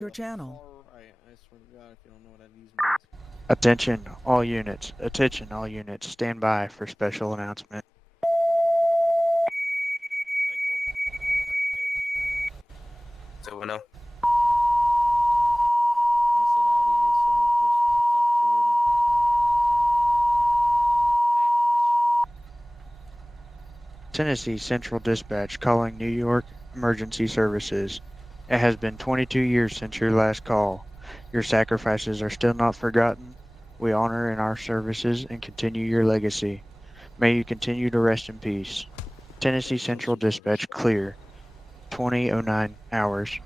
Your channel. I swear to God, if you don't know what these means. Attention all units. Attention all units. Stand by for special announcement. So we know. Tennessee Central Dispatch calling New York Emergency Services. It has been 22 years since your last call. Your sacrifices are still not forgotten. We honor in our services and continue your legacy. May you continue to rest in peace. Tennessee Central Dispatch clear. 20:09 hours.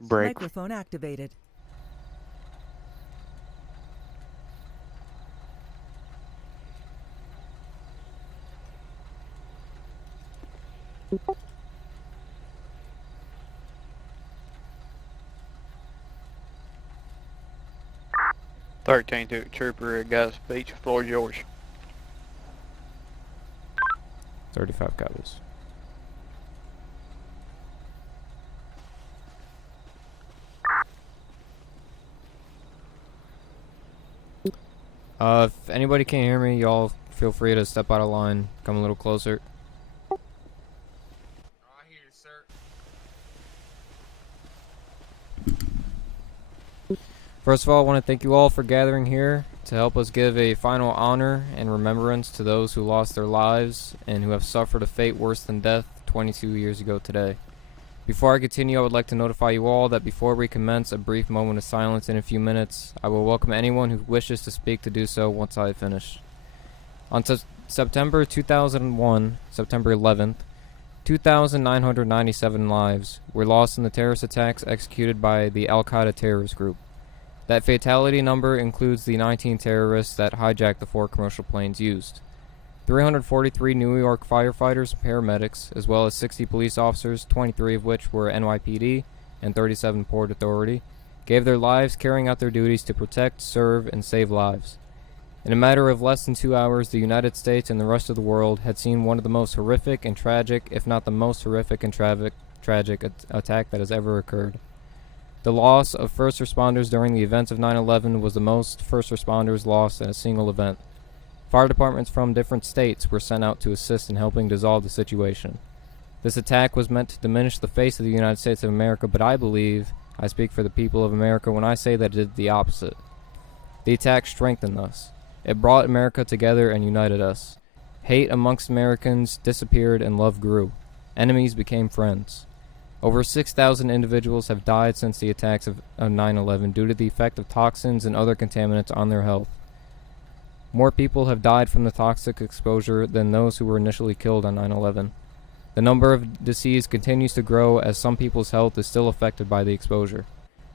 Break. Microphone activated. Trooper at Gus Beach. Floor is yours. 35 copies. If anybody can't hear me, y'all feel free to step out of line, come a little closer. I hear you, sir. First of all, I want to thank you all for gathering here to help us give a final honor and remembrance to those who lost their lives and who have suffered a fate worse than death 22 years ago today. Before I continue, I would like to notify you all that before we commence a brief moment of silence in a few minutes, I will welcome anyone who wishes to speak to do so once I have finished. On September 2001, September 11th, 2,997 lives were lost in the terrorist attacks executed by the Al-Qaeda terrorist group. That fatality number includes the 19 terrorists that hijacked the 4 commercial planes used. 343 New York firefighters and paramedics, as well as 60 police officers, 23 of which were NYPD and 37 Port Authority, gave their lives carrying out their duties to protect, serve, and save lives. In a matter of less than 2 hours, the United States and the rest of the world had seen one of the most horrific and tragic, if not the most horrific and tragic attack that has ever occurred. The loss of first responders during the events of 9/11 was the most first responders lost in a single event. Fire departments from different states were sent out to assist in helping dissolve the situation. This attack was meant to diminish the face of the United States of America, but I believe I speak for the people of America when I say that it did the opposite. The attack strengthened us. It brought America together and united us. Hate amongst Americans disappeared and love grew. Enemies became friends. Over 6,000 individuals have died since the attacks of 9/11 due to the effect of toxins and other contaminants on their health. More people have died from the toxic exposure than those who were initially killed on 9/11. The number of deceased continues to grow as some people's health is still affected by the exposure.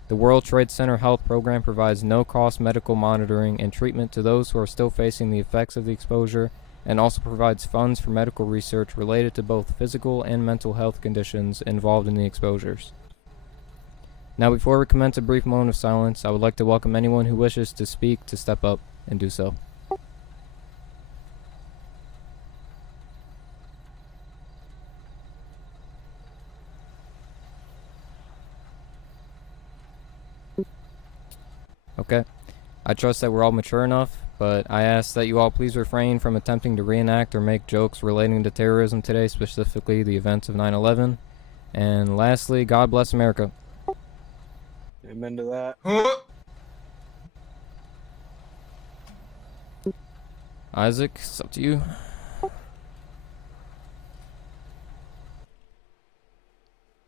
The World Trade Center Health Program provides no-cost medical monitoring and treatment to those who are still facing the effects of the exposure, and also provides funds for medical research related to both physical and mental health conditions involved in the exposures. Now, before we commence a brief moment of silence, I would like to welcome anyone who wishes to speak to step up and do so. Okay. I trust that we're all mature enough, but I ask that you all please refrain from attempting to reenact or make jokes relating to terrorism today, specifically the events of 9/11. And lastly, God bless America. Amen to that. Isaac, it's up to you.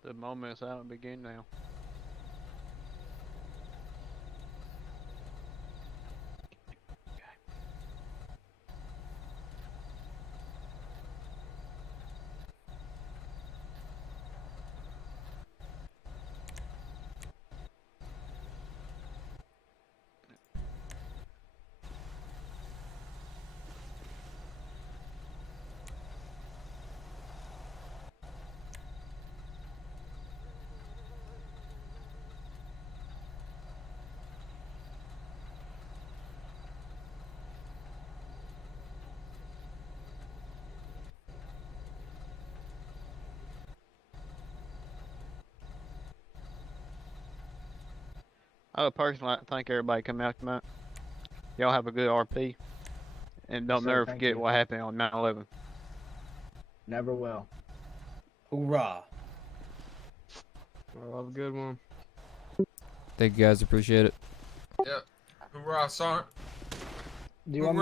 The moment's out and begin now. I would personally like to thank everybody coming out tonight. Y'all have a good RP. And don't sir, never thank forget you. what happened on 9/11. Never will. Hoorah. Well, have a good one. Thank you guys, appreciate it. Yep. Hoorah, Sergeant. Do you want me